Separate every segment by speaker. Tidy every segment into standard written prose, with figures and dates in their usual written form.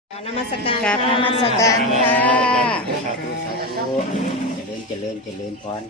Speaker 1: นมัสการ
Speaker 2: กราบนมัสการค่ะ
Speaker 3: สาธุสาธุเจริญพร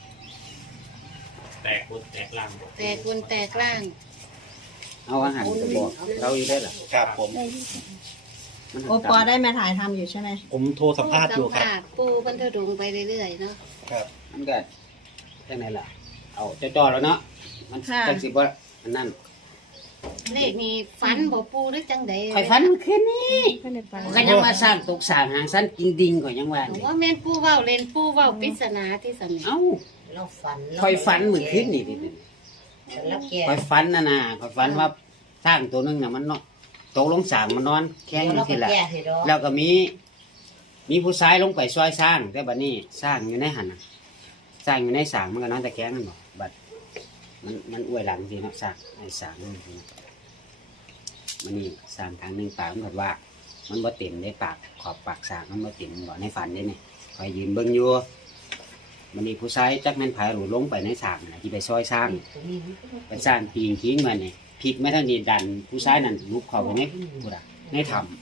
Speaker 4: แตกบนแตกล่าง
Speaker 1: แตกบนแตกล่าง
Speaker 3: เอาอาหารไปบอกเราอยู่ได้หรอ
Speaker 4: ครับผม
Speaker 1: โอปอได้มาถ่ายทำอยู่ใช่ไหม
Speaker 4: ผมโทรสัมภาษณ์อยู่ครับ
Speaker 1: สัมภาษณ์ปูบรรทุดงไปเรื่อยๆเนาะ
Speaker 4: ครับ
Speaker 3: มันก็ยังไงล่ะ เอาจ่อๆแล้วเนาะมันจังสิบ่อันนั้น
Speaker 1: เลขนี้ฝันบ่ปูหรือจังใด
Speaker 3: ข่อยฝันคืนนี้ก็ยังมาสร้างตกสร้างหางสั้นกินดิ่งข่อยยังว่า
Speaker 1: ว่าแม่นปูเว้าเล่นปูเว้าปริศนาที่สนิท
Speaker 3: เอ้า
Speaker 2: เราฝัน
Speaker 3: ข่อยฝันมื้อคืนนี่ดิ
Speaker 2: แล้วแก
Speaker 3: ข่อยฝันน่ะข่อยฝันว่าสร้างตัวนึงน่ะมันเนาะตกลงสร้างมันนอนแข็งอยู่ที่ละ แล้วก็มีผู้ชายลงไปซอยสร้างแต่บัดนี้สร้างอยู่ในหันน่ะสร้างอยู่ในสร้างมันก็นอนตะแคงนั่นบ่บัดมันอวยหลังสิเนาะสร้างไอ้สร้างนั่นสิเนาะมันนี่สร้างทางหนึงปากมันก็ว่า มันบ่เต็มได้ปากขอบปากสร้างมันบ่เต็มบ่ในฝันได้นี่คอยยืนเบิ่งอยู่มันนี่ผู้ชายจักแม่นไผหลุดลงไปในสร้างน่ะที่ไปซอยสร้างไปสร้างปีนทิ้งมานี่พลิกมาทางนี้ดันผู้ชายนั่นลุกเข้าไปในพุ่นน่ะในถ้ำ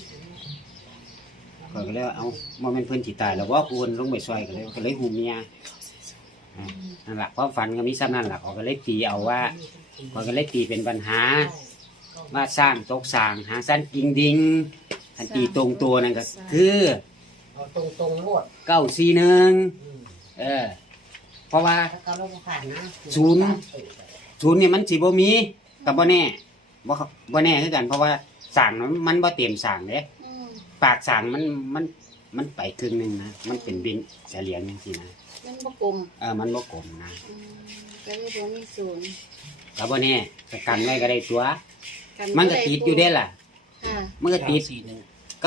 Speaker 3: ข้อยก็เลยว่าเอาบ่แม่นเพิ่นสิตายแล้วว่าควรลงไปซอยก็เลยหูเมียนั่นล่ะความฝันก็มีซ้ำนั่นล่ะเขาก็เลยตีเอาว่าข้อยก็เลยตีเป็นปัญหาว่าสร้างตกสร้างหาสั้นกิงดิงอันตีตรงตัวนั่นก็คือ
Speaker 2: เอาตรงๆหมด
Speaker 3: 941เพราะว่า
Speaker 2: ถ้าเขาลงผ่านนะ
Speaker 3: ศูนย์นี่มันสิบ่มีก็บ่แน่บ่แน่คือกันเพราะว่าสร้างมันบ่เต็มสร้างเด้
Speaker 1: อืม
Speaker 3: ปากสางมันไปครึ่งหนึงนะมันเป็นบินเฉลียงจังซี่นะ
Speaker 1: มันบ่กลม
Speaker 3: มันบ่กลมนะ
Speaker 1: อืมก็เลยบ่มีศูนย์
Speaker 3: ก็บ่แน่ก็กันไว้ก็ได้ตัว
Speaker 1: กั
Speaker 3: มันก็ติดอยู่เด้ล่ะ
Speaker 1: ค่ะ
Speaker 3: มันก็ติด9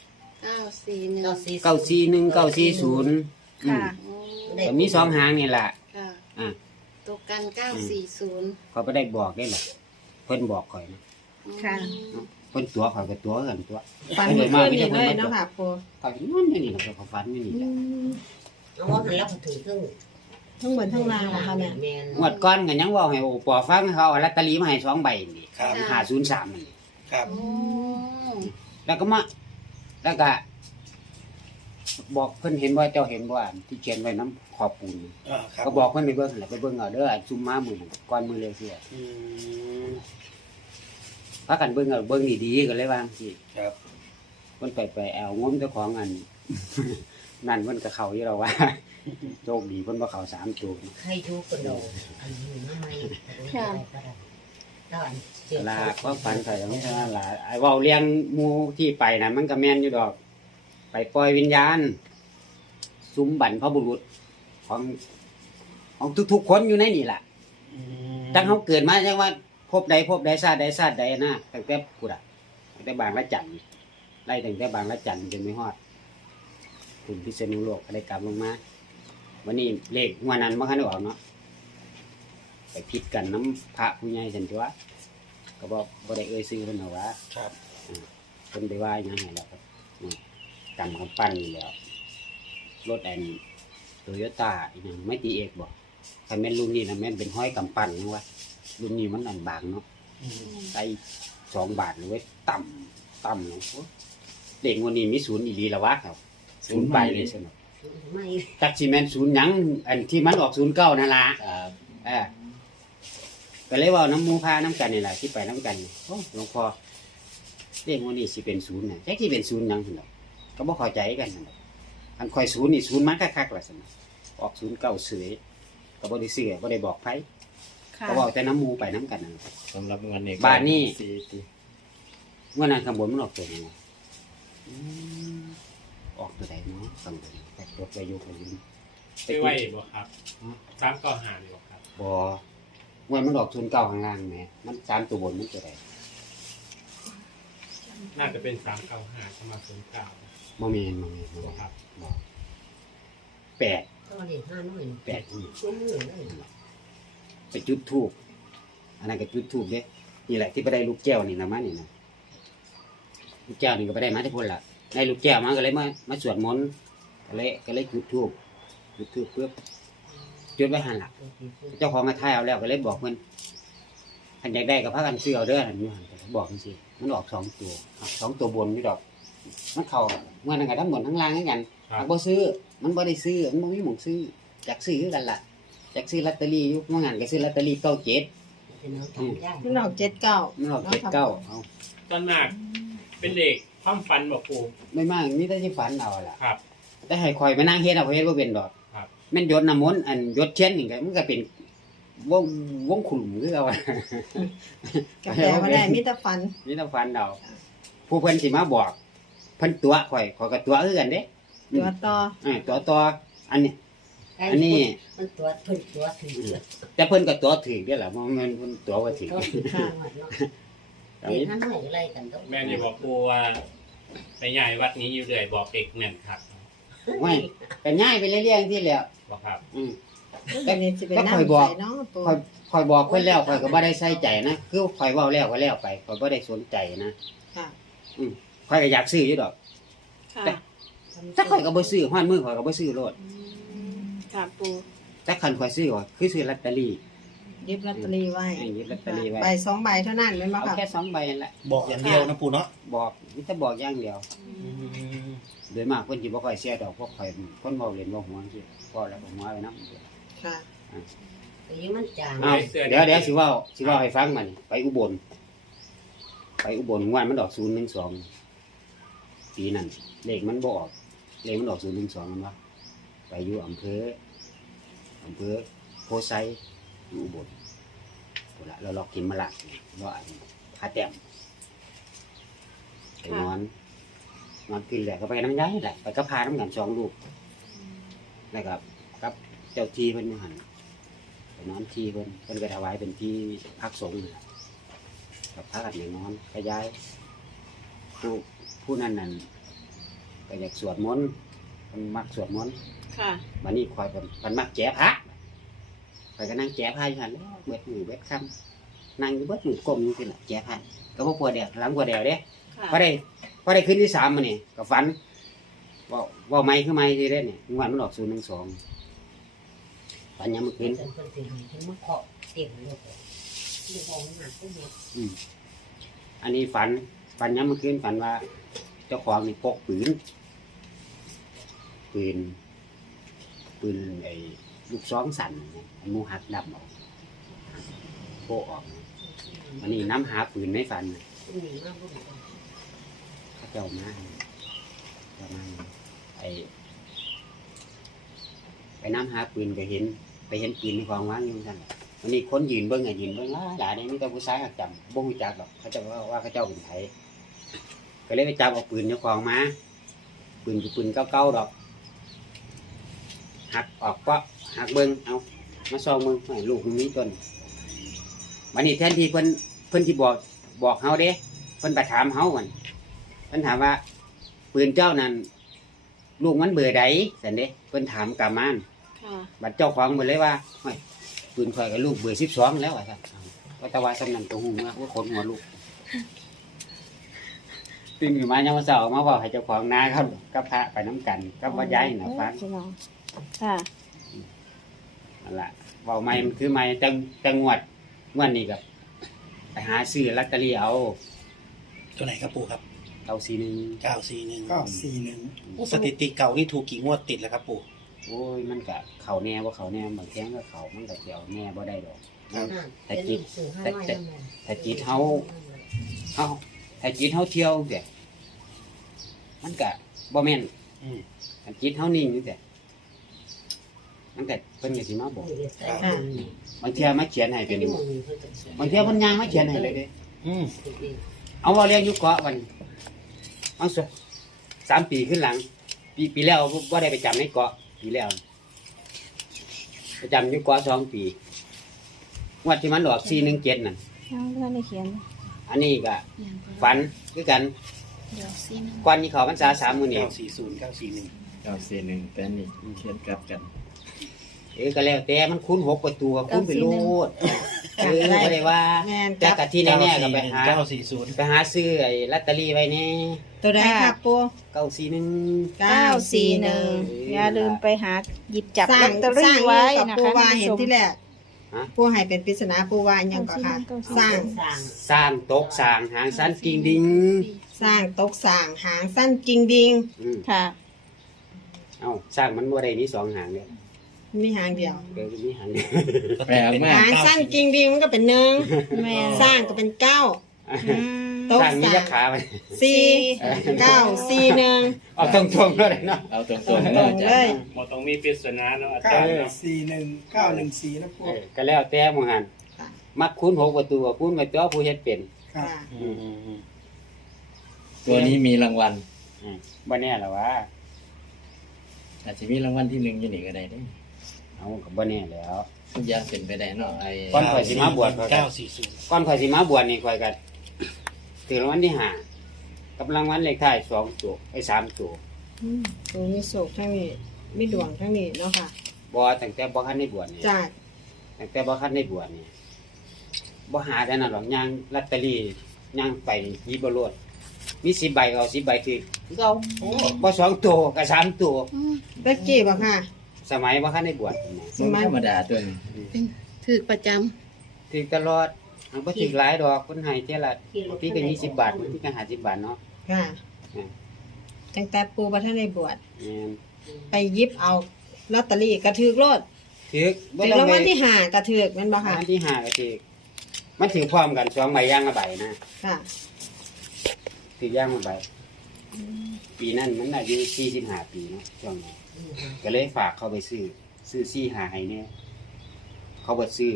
Speaker 1: 941
Speaker 3: 941 940อืม
Speaker 1: ค่ะ
Speaker 3: ก็มีสองหางนี่ล่ะ
Speaker 1: ค่ะ
Speaker 3: อ่ะ
Speaker 1: ตกกัน940
Speaker 3: เขาบ่ได้บอกได้ล่ะเพิ่นบอกข่อยนะ
Speaker 1: ค่ะ
Speaker 3: เพิ่นตัวข่อยก็ตัวกันตัว
Speaker 1: ฝันเมื่อคืนนี้เลยเนาะค่ะปู
Speaker 3: ข่อยนั่นอยู่นี่ล่ะเขาฝันอยู่นี่ล่ะ
Speaker 2: เอาว่ามันแล้วก็ถือเครื่อง
Speaker 1: ทั้งบนทั้งล่างเหรอคะแม่
Speaker 2: แม่น
Speaker 3: งวดก่อนก็ยังเว้าให้โอปอฟังเขาเอาลอตเตอรี่มาให้2ใบนี่
Speaker 4: ครับ
Speaker 3: 503นี่
Speaker 4: ครับ
Speaker 1: โอ้
Speaker 3: แล้วก็มาแล้วก็บอกเพิ่นเห็นว่าเจ้าเห็นว่าที่เขียนไว้น้ำขอบปูน
Speaker 4: ครับ
Speaker 3: ก็บอกเพิ่นไปเบิ่งนั่นแหละไปเบิ่งเอาเด้อซุมมามื้อนั้นก่อนมื้อเลยเสีย
Speaker 4: อืม
Speaker 3: พากันเบิ่งเอาเบิ่งดีๆก็เลยวาจังซี่
Speaker 4: ครับ
Speaker 3: เพิ่นไปเอางมเจ้าของอัน นั่นเพิ่นก็เข้าอยู่แล้วว่า โชคดีเพิ่นบ่เข้า3ตัว
Speaker 2: ใครอยู่กันดอกอันนี้ทำไมแล้วอันเสีย
Speaker 3: ลาความฝันใส่ตรงนี้เท่านั้นล่ะไอ้เว้าเลี้ยงหมู่ที่ไปน่ะมันก็แม่นอยู่ดอก ไปปล่อยวิญญาณซุ้มบรรพบุรุษของทุกๆคนอยู่ในนี่ล่ะ จังเขาเกิดมาจังว่าพบใดชาติใดนะตั้งแต่กูด่ะตั้งแต่บางละจันไล่ตั้งแต่บางละจันจนไม่ฮอดคุณพิษณุโลกก็ได้กลับลงมาวันนี้เลขงวดนั้นมันคันได้ออกเนาะไปพิดกันน้ำพระผู้ใหญ่สันตัวก็บอกบ่ได้เอ่ยซื้อเพิ่นเอาว่า
Speaker 4: ครับ
Speaker 3: เพิ่นไปว่าหยังไงแล้วครับกำกำปั้นนี่แหล้วรถอันโตโยต้าอีหยังไม่ตีเอกบ่ถ้าแม่นรุ่นนี้นะแม่นเป็นห้อยกำปั้นจังว่ารุ่นนี้มันอันบางเนาะ ใส่2 บาทเลยเว้ยต่ำเนาะเด็กวันนี้มีศูนย์อีหลีละวะครับศูนย์ไปเลยสนุก
Speaker 2: ไม่
Speaker 3: จักสิแม่นศูนย์หยังอันที่มันออก09นั่นล่ะ
Speaker 4: ครับ
Speaker 3: ก็เลยเว่าน้ำหมูพาน้ำกันนี่แหละที่ไปน้ำกันโอ้หลวงพ่อเด็กวันนี้สิเป็นศูนย์น่ะจักสิเป็นศูนย์หยังซั่นดอกก็บ่เข้าใจกันซั่นดอกอันค่อยศูนย์นี่ศูนย์มันคักๆล่ะซั่นน่ะออก09เสยก็บ่ได้ซื้อบ่ได้บอกไผก็บอกแต่น้ำหมูไปน้ำกันนั่น
Speaker 4: สำหรับวันนี้
Speaker 3: บ้านนี่
Speaker 4: สี่ตี
Speaker 3: เมื่อนั้นข้างบนมันออกตัวยังไงออกตัวใดเนาะข้างบนแต่รถไปอยู่ข้างบน
Speaker 4: ไปไหวบ่ครับตามก่อหาบ่ครับ
Speaker 3: บ่เมื่อมันออกทุนเก่าข้างล่างแหมมัน3ตัวบนมันตัวใด
Speaker 4: น่าจะเป็น395เข้ามา09
Speaker 3: บ่แม่น
Speaker 4: บ่ครับ
Speaker 3: บ่8
Speaker 2: ต้องเรียน5หน่อย
Speaker 3: 8นี่
Speaker 2: ชั่วโมงเลย
Speaker 3: ไปจุดธูปอันนั้นก็จุดธูปเด้นี่แหละที่ไปได้ลูกแก้วนี่นะมานี่นะลูกแก้วนี่ก็ไปได้มาที่พุ่นล่ะได้ลูกแก้วมาก็เลยมาสวดมนต์ก็เลยจุดธูปเพื่อจุดไว้หั่นล่ะ เจ้าของกระทายเอาแล้วก็เลยบอกเพิ่นท่านอยากได้ก็พากันซื้อเอาเด้อหั่นอยู่หั่นก็บอกจังซี่มันออก2ตัว2ตัวบนนี่ดอกมันเข้าเมื่อนั้นก็ทั้งหมดทั้งล่างคือกัน
Speaker 4: ครับ
Speaker 3: มันบ่ซื้อมันบ่ได้ซื้อมันบ่มีหม้องซื้ออยากซื้อคือกันล่ะอยากซื้อลอตเตอรี่อยู่เมื่องั้นก็ซื้อลอตเตอรี่97
Speaker 2: เป็นน้องทำยาก
Speaker 5: มันออกเจ็ดเก้า
Speaker 3: มันออก79เอา
Speaker 4: ต้นมากเป็นเด็กความฝันบ่ปู
Speaker 3: ไม่มากมีแต่สิฝันเอาล่ะ
Speaker 4: ครับ
Speaker 3: แต่ให้ข่อยไปนั่งเฮ็ดเอาเฮ็ดบ่เป็นดอก
Speaker 4: ครับ
Speaker 3: แม่นหยดน้ำมนต์อันหยดเทียนนี่ก็มันก็เป็นวงขุ่มคือเอา
Speaker 5: กับแต่ว่าได้มีแต่ฝัน
Speaker 3: มีแต่ฝันเอาผู้เพิ่นสิมาบอกเพิ่นตัวข่อยก็ตัวคือกันเด้
Speaker 5: ตัวต่อ
Speaker 3: ตัวต่ออันนี้ อันนี้
Speaker 2: มันตัวเพิ่นตัวถือ
Speaker 3: แต่เพิ่นก็ตัวถึกเด้อล่ะบ่แม่นเพิ่นตัวบ่ถึก
Speaker 2: ตัวถือข้างหมดเนาะเด็กนั่นไหนอะไรกันต้อง
Speaker 4: แม่นี่บอกปูว่าไปใหญ่วัดนี้อยู่เรื่อยบอกเด็กเงินครับ
Speaker 3: ไม่ก็ย้ายไปเรื่อยๆที่แหล้ว
Speaker 4: บอกครับ
Speaker 5: แต่นี่สิเป็น
Speaker 3: แต่ข่
Speaker 5: น้ำ
Speaker 3: อยบอก
Speaker 5: ใส่เนาะปู
Speaker 3: ข่อยบอกเพิ่นแล้วข่อยก็บ่ได้ใส่ใจนะคือข่อยเว้าแล้วก็แล้วไปข่อยบ่ได้สนใจนะ
Speaker 5: ค่ะ
Speaker 3: ข่อยก็อยากซื้ออยู่ดอก
Speaker 5: ค่ะ
Speaker 3: แต่ข่อยก็บ่ซื้อฮ้อนมือข่อยก็บ่ซื้อโลด
Speaker 5: ค่ะปู
Speaker 3: แต่คันข่อยซื้อก็คือซื้อลอตเตอรี่
Speaker 5: ยิบลอตเตอรี่ไว้
Speaker 3: ให้หยิบลอตเตอรี่ไว้
Speaker 5: ใบสองใบเท่านั้นแม่นบ่
Speaker 3: เอา
Speaker 5: ค่ะ
Speaker 3: แค่2ใบนั่นแหละ
Speaker 6: บอกอย่างเดียวนะปู่เนาะ
Speaker 3: บอกมีแต่บอกอย่างเดียวโดยมากเพิ่นสิบ่ค่อยเสียดอกเพราะข่อยคนเว้าเล่นเว้าหัวจังซี่พอแล้วก็หัวไว้นำ
Speaker 5: ค่ะ
Speaker 2: แต่ยังมันจาง
Speaker 3: อ้าวเดี๋ยวสิเว้าให้ฟังมันไปอุบลงวดมันออก012ปีนั้นเลขมันบ่ออกเลขมันออก012มันว่าไปอยู่อำเภอโพไซอยู่อุบลพุ่นละแล้วเรากินมะละว่าอันผาแต้มไปนอนกินแหละก็ไปน้ำย้ายแหละไปก็พาน้ำกัน2ลูกแล้วก็กับเจ้าที่เพิ่นอยู่หั่น ไปนอนที่เพิ่นก็ถวายเป็นที่พักสงฆ์น่ะกับพระกันนอนก็ย้ายผู้นั้นก็อยากสวดมนต์มันมักสวดมนต์
Speaker 5: ค่ะ
Speaker 3: วันนี้คอยมันมักแก้พระคอยก็นั่งแก้พระอยู่หั่นแหล้วเบิดมือเบิดค่ำนั่งอยู่เบิดมือก้มอยู่สิล่ะแก้พระก็บ่ปวดแดดหลังปวดแดดเด้
Speaker 5: ค่ะ
Speaker 3: พอได้ขึ้นที่3มื้อนี่ก็ฝันว่าไม้คือไม้ที่เด้นี่งวดมันออก012ฝันยามมื้อคืน
Speaker 2: เพิ่นสิให้เพิ่นมาเคาะเต็มเลยที่ห้องน่ะก็มี
Speaker 3: อันนี้ฝันย้ำเมื่อคืนฝันว่า เจ้าของนี่พกปืนไอ้ลูกซองสั่นอันหมูหักดับออกโปะออกอันนี้น้ำหาปืนในฝัน
Speaker 2: มีมากบ่ได้
Speaker 3: เขาเจ้ามาไอ้ไปน้ำหาปืนก็เห็นไปเห็นปืนในกองวางอยู่นั่นแหละวันนี้คนยืนเบิ้งหลายในมีแต่ผู้ชายหักจำบ่งจักหรอกเขาเจ้าว่าเขาเจ้าเป็นไผก็เลยไปจับเอาปืนเจ้าของมาปืนเก่าๆดอกหักออกก็หักเบิ้งเอามาซองมึงให้ลูกมึงนี้จนวันนี้แทนที่เพิ่นที่บอกเฮาเด้เพิ่นไปถามเฮามันเพิ่นถามว่าปืนเจ้านั้นลูกมันเบอร์ใดสันเด้เพิ่นถามกามาน
Speaker 5: ค่ะ
Speaker 3: บัดเจ้าของหมดเลยว่าปืนข่อยกับลูกเบอร์12แล้วอ่ะครับว่าแต่ว่าสำนันตัวหูว่าคนหัวลูกตื่นขึ้นมายามมื้อเช้ามาบอกให้เจ้าของนาเขากับพระไปน้ำกันกับว่าย้ายน่ะฟัง
Speaker 5: ค่ะ
Speaker 3: นั่นล่ะเว้าใหม่มันคือใหม่แต่งวดนี้ก็ไปหาซื้อลอตเตอรี่เอา
Speaker 6: ตัวไหนครับปู่ครับ
Speaker 3: 941
Speaker 6: 941สถิติเก่านี่ถูกกี่งวดติดแล้วครับปู่
Speaker 3: โอ้ยมันก็เข้าแน่บ่เข้าแน่บางแท้งก็เข้ามันก็เดี๋ยวแน่บ่ได้ดอก
Speaker 2: แต่จิต
Speaker 3: ถ้าจิตเฮาเที่ยวจังซี่มันก็บ่แม่นถ้าจิตเฮานิ่งจังซี่มันก็เพิ่นก็สิมาบอกบางเที่ยมาเขียนให้เป็นบางเที่ยเพิ่นย่างมาเขียนให้เลยเด้ เอาว่าเรียนอยู่เกาะวันเอาซะ3 ปีขึ้นหลังปีแล้วบ่ได้ไปจำในเกาะปีแล้วไปจำอยู่เกาะ2 ปีงวดที่มันออก417นั่น
Speaker 5: เอาเรื่องในเขียน
Speaker 3: อันนี้ก็ฝันคือกัน
Speaker 1: เดี๋ยวซินะ
Speaker 3: ก่อนที่เขาพรรษา3มื้อนี้
Speaker 6: 940 941
Speaker 7: 941แต่นี่เทียบกลับกัน
Speaker 3: ก็แล้วแต่มันคูณ6กว่าตัวคูณไปโลดบ่ได้ว่า
Speaker 5: แม่น
Speaker 3: แต่
Speaker 5: กับ
Speaker 3: กะที่แน่ๆก็ไปหา
Speaker 6: 940
Speaker 3: ซื้อไอ้ลอตเตอรี่ไว้นี่
Speaker 5: ตัวใดครับปู
Speaker 3: 941
Speaker 5: 941
Speaker 8: อย่าลืมไปหาหยิบจับ
Speaker 5: สร้า
Speaker 8: ลอง ตเตอรี่ไว้
Speaker 5: กับ
Speaker 8: นะ
Speaker 5: ปู
Speaker 8: คะ
Speaker 5: ว่า
Speaker 8: ท่าน
Speaker 5: เห็น
Speaker 8: ผู้ชม
Speaker 5: ที่แรกปูให้เป็นปริศนาปูว่าอิหยังก็ค่ะ สร้าง
Speaker 3: สร้างตกสร้างหางสันกิ่งดิง
Speaker 5: สร้างตกสร้างหางสั้นกิ่งดิง
Speaker 8: ค่ะ
Speaker 3: เอ้าสร้างมันบ่ได้มี2หางเด้อ
Speaker 5: มีหางเดียว
Speaker 3: เดี๋ยวมีหางเดียว
Speaker 7: แปลกมาก
Speaker 5: หางสั้นกิ่งดิงมันก็เป็นหนึ่ง
Speaker 8: แม่
Speaker 5: สร้างก็เป็นเก้า
Speaker 8: อืม
Speaker 5: ตก
Speaker 3: สร้างมี
Speaker 5: สร้าง
Speaker 3: ยักษ์ขาไป
Speaker 5: สี่เก้าสี่หนึ่ง
Speaker 3: เอาตรงๆเลยเนาะ
Speaker 7: เอาตรง
Speaker 5: ตรง
Speaker 7: ๆเนาะอา
Speaker 5: เล
Speaker 7: จาร
Speaker 5: ย
Speaker 7: ย์
Speaker 4: บ่ต้องมีปริศนาเนาะอาจารย์เนาะ
Speaker 6: 941 914นะปู
Speaker 3: ก็แล้วแต่หมู่หัน
Speaker 5: ค่ะ
Speaker 3: มักคูณ6ประตูก็คูณไปตัวผู้เฮ็ดเป็น
Speaker 6: ครับ
Speaker 5: ค่ะ
Speaker 7: ตัวนี้มีรางวัล
Speaker 3: บ่แน่ล่ะวะ
Speaker 7: อาจจะมีรางวัลที่หนึ่งอยู่นี่ก็ได้เด้
Speaker 3: เอาก็บ่แน่แล้ว
Speaker 7: ทุกอย่างเป็นไปได้เนาะไอ้
Speaker 3: ก่อนข่อยสิมาบวชข่อยก็
Speaker 6: 940
Speaker 3: ก่อนข่อยสิมาบวชนี่ข่อยก็ถือรางวัลที่ห้ากับรางวัลเลขท้าย2ตัวไอ้3ตัว
Speaker 5: ตัวมีโศกทั้งนี้มีดวงทั้งนี้เนาะค่ะ
Speaker 3: บ่ตั้งแต่บ่ทันได้บวชนี่
Speaker 5: จาก
Speaker 3: ตั้งแต่บ่ทันได้บวชนี่บ่หาได้นั่นหรอกย่างลอตเตอรี่ย่างไปหยิบบ่รวดมี10ใบก็เอา10ใบถือคือเอาบ่2ตัวก็3ตัว
Speaker 5: เบ็กกี้บ่ค่ะ
Speaker 3: สมัยบ่ทันได้บวชนี่
Speaker 7: มันธรรมดาตัวนี้
Speaker 1: ถือประจำ
Speaker 3: ถือตลอดมันบ่ถือหลายดอกเพิ่นให้เท่าละพี่ก็20บาทพี่ก็50บาทเนาะ
Speaker 5: ค่ะตั้งแต่ปูบัท่านได้บวช
Speaker 3: แม่น
Speaker 5: ไปหยิบเอาลอตเตอรี่กระถือโลด
Speaker 3: ถือบ่
Speaker 5: ถือ
Speaker 3: ต้อง
Speaker 5: ราง
Speaker 3: ไป
Speaker 5: วัลที่ห้ากระถือแมันบ่
Speaker 3: รา
Speaker 5: ค่ะ
Speaker 3: งวัลที่ห้าก็ถือมันถือพร้อมกัน2ใบอย่างละใบนะ
Speaker 5: ค่ะ
Speaker 3: ถือย่างละใบปีนั้นมันอายุ45ปีเนาะช่วงนั้นก็เลยฝากเขาไปซื้อ45ให้แน่เขาบ่ซื้อ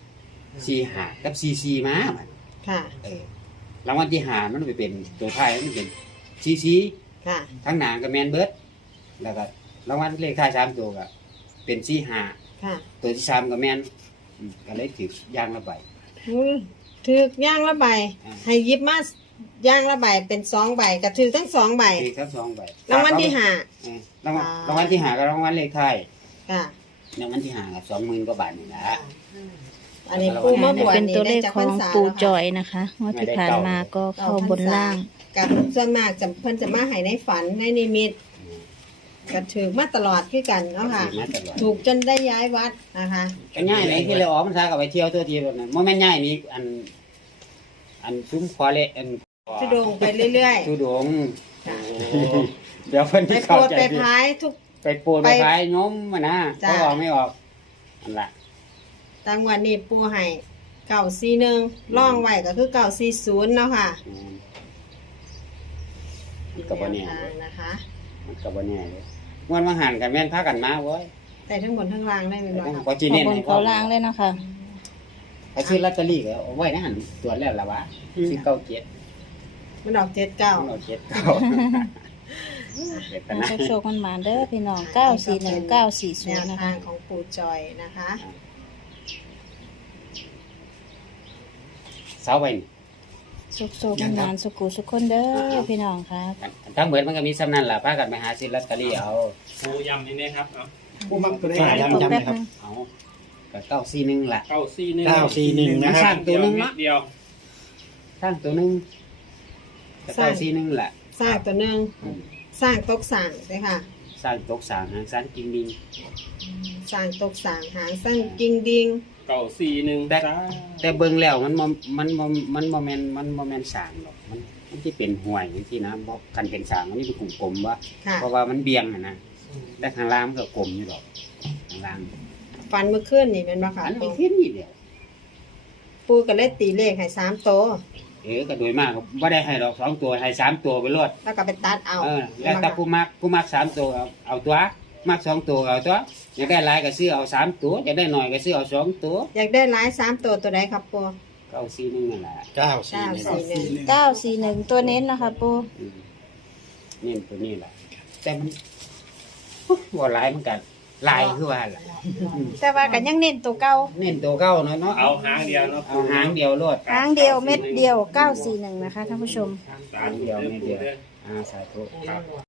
Speaker 3: 45กับ44มาบัด
Speaker 5: ค่ะ
Speaker 3: รางวัลที่5มันไปเป็นตัวท้ายมันเป็น44
Speaker 5: ค่ะ
Speaker 3: ทั้งหนาก็แมนเบิร์ดแล้วก็รางวัลเลขท้าย3ตัวก็เป็น45
Speaker 5: ค่ะ
Speaker 3: ตัวที่3ก็แมนก็เลยถือย่างละใบ
Speaker 5: ถือย่างละใบ
Speaker 3: อ่า
Speaker 5: ให้หยิบมาย่างละใบเป็น2ใบกระถือทั้ง2ใบ
Speaker 3: ถือทั้ง2ใบ
Speaker 5: รางวัลที่ห้า
Speaker 3: เออรางวัลที่5ก็รางวัลเลขท้าย
Speaker 5: ค่ะ
Speaker 3: รางวัลที่5ก็20,000กว่าบาทนี่ล่ะ
Speaker 5: อันนี้ปูมาบวช
Speaker 8: เป็น
Speaker 5: นี่
Speaker 8: ตัวเล
Speaker 5: ได้
Speaker 8: ข
Speaker 5: จาก
Speaker 8: ข
Speaker 5: พ
Speaker 8: อ
Speaker 5: รง รษา
Speaker 8: ปู่
Speaker 5: แล้ว
Speaker 8: จ
Speaker 5: ค่ะ
Speaker 8: อยนะคะงวดที่ผ่านมาก็เข้าบนล่าง
Speaker 5: กับส่วนมากจะเพิ่นจะมาให้ในฝันในนิมิตก็ถือมาตลอดคือกันเนาะค่ะ
Speaker 3: ถือมาตลอด
Speaker 5: ถูกจนได้ย้ายวัดนะคะ
Speaker 3: ก็ง่ายเลยที่เลยออกพรรษาก็ไปเที่ยวตัวทีแบบนั้นบ่แม่นง่ายนี่อันซุ้มขอเลอัน
Speaker 5: ทุดงไปเรื่อย
Speaker 3: ทุดง
Speaker 5: ๆค่ะ
Speaker 3: เดี๋ยวเพิ่น
Speaker 5: ไป
Speaker 3: ที่
Speaker 5: โปร
Speaker 3: เข้า
Speaker 5: ด
Speaker 3: ใจ
Speaker 5: ไป
Speaker 3: ผิด
Speaker 5: พายทุก
Speaker 3: ไปโปรดไปขายโยมมานะ
Speaker 5: จ้ะ
Speaker 3: เขาออกไม่ออกนั่นล่ะ
Speaker 5: ตังวันนี้ปูให้941ล่องไว้ก็คือ940เนาะค่ะ
Speaker 3: มันก็บ่แน่
Speaker 5: ทา
Speaker 3: เล
Speaker 5: ง
Speaker 3: ย
Speaker 5: นะคะ
Speaker 3: มันก็บ่แน่เลยม่วนมาหันกันแม่นพากันมาเว้ย
Speaker 5: แต่ทั้งบนทั้งล่างได้ไหมบ่ครับ
Speaker 3: ขอจี
Speaker 8: ขอ
Speaker 3: เน้น
Speaker 8: บน
Speaker 3: ให้
Speaker 8: เขาล่างเลยนะคะ
Speaker 3: ไปซื้อลอตเตอรี่ก็เอาไว้ในหันตรวจแล้วล่ะวะซื้อ97
Speaker 5: มันออก
Speaker 3: เอา
Speaker 5: 79
Speaker 3: 79เด็ดกันนะ
Speaker 8: โชคๆมันมาเด้อพี่น้อง941
Speaker 5: แนว
Speaker 8: 940นะ
Speaker 5: ทา
Speaker 8: คะ
Speaker 5: งของปู่จอยนะคะ
Speaker 3: เสาไว้นี่
Speaker 8: โชคๆมันมาสุกุสุกคนเด้อพี่น้องค่ะ
Speaker 3: ทั้งเบิดมันก็มีสำนันล่ะพากันไปหาซื้อลอตเตอรี่เอา
Speaker 4: ปูย้ำนี่นะครับเนาะ
Speaker 6: ปูมักตัวได้
Speaker 8: ขอ
Speaker 6: ย้
Speaker 8: ตัว
Speaker 6: ำ
Speaker 8: แป๊บ
Speaker 6: ๆนะครับ
Speaker 8: นึง
Speaker 3: เอาก็941ล่ะ
Speaker 4: 941
Speaker 6: 941
Speaker 3: สร้างตัวหนึง
Speaker 4: นิ
Speaker 3: เนาะ
Speaker 4: ดเดียว
Speaker 3: สร้างตัวหนึงก็941ล่ะ
Speaker 5: สร้างตัวหนึ่งสร้างตกสร้างเลยค่ะ
Speaker 3: สร้างตกสร้างหางสันจริงดิง
Speaker 5: สร้างตกสร้างหางสั้นจริงดิง
Speaker 4: 941
Speaker 3: แต่
Speaker 4: จ้า
Speaker 3: แต่เบิ่งแล้วมันบ่แม่นสร้างหรอกมันสิเป็นห้วยจังซี่นะบ่คันเป็นสร้างมันนี่เป็นกลมๆว่า
Speaker 5: ค่ะ
Speaker 3: เพราะว่ามันเบี่ยงน่ะนะแต่ข้างล่างมันก็กลมอยู่ดอกข้างล่าง
Speaker 5: ฟันเมื่อคืนนี่เป็นบ่ค่ะ
Speaker 3: อันนี้ขึ้นนี่เดียว
Speaker 5: ปูก็เลยตีเลขให้3โตว
Speaker 3: ก็โดยมากก็บ่ได้ให้ดอก2ตัวให้3ตัวไปโลด
Speaker 5: แล้วก็ไปตัดเอา
Speaker 3: แล้วแต่ผู้มัก3ตัวเอาตัวมัก2ตัวเอาตัวอยากได้หลายก็ซื้อเอา3ตัวอยากได้น้อยก็ซื้อเอา2ตัว
Speaker 5: อยากได้หลาย3ตัวตัวใดครับปู
Speaker 3: ก็เอา4-1นั่นแหละ
Speaker 6: 941
Speaker 8: 941 ตัวเน้นนะคะปู่
Speaker 3: นี่ตัวนี้แหละแต่มันบ่หลายมันก็หลายคือว่าล่ะ
Speaker 8: แต่ว่าก็ยังเน้นตัวเก่า
Speaker 3: เน้นตัวเก่าเนาะ
Speaker 4: เอาหางเดียวเนาะ
Speaker 3: เอาหางเดียวโลด
Speaker 8: หางเดียวเม็ดเดียว941นะคะท่านผู้ชม
Speaker 4: สามเดียวเม็ดเดียว
Speaker 3: สาธุ
Speaker 4: ครับ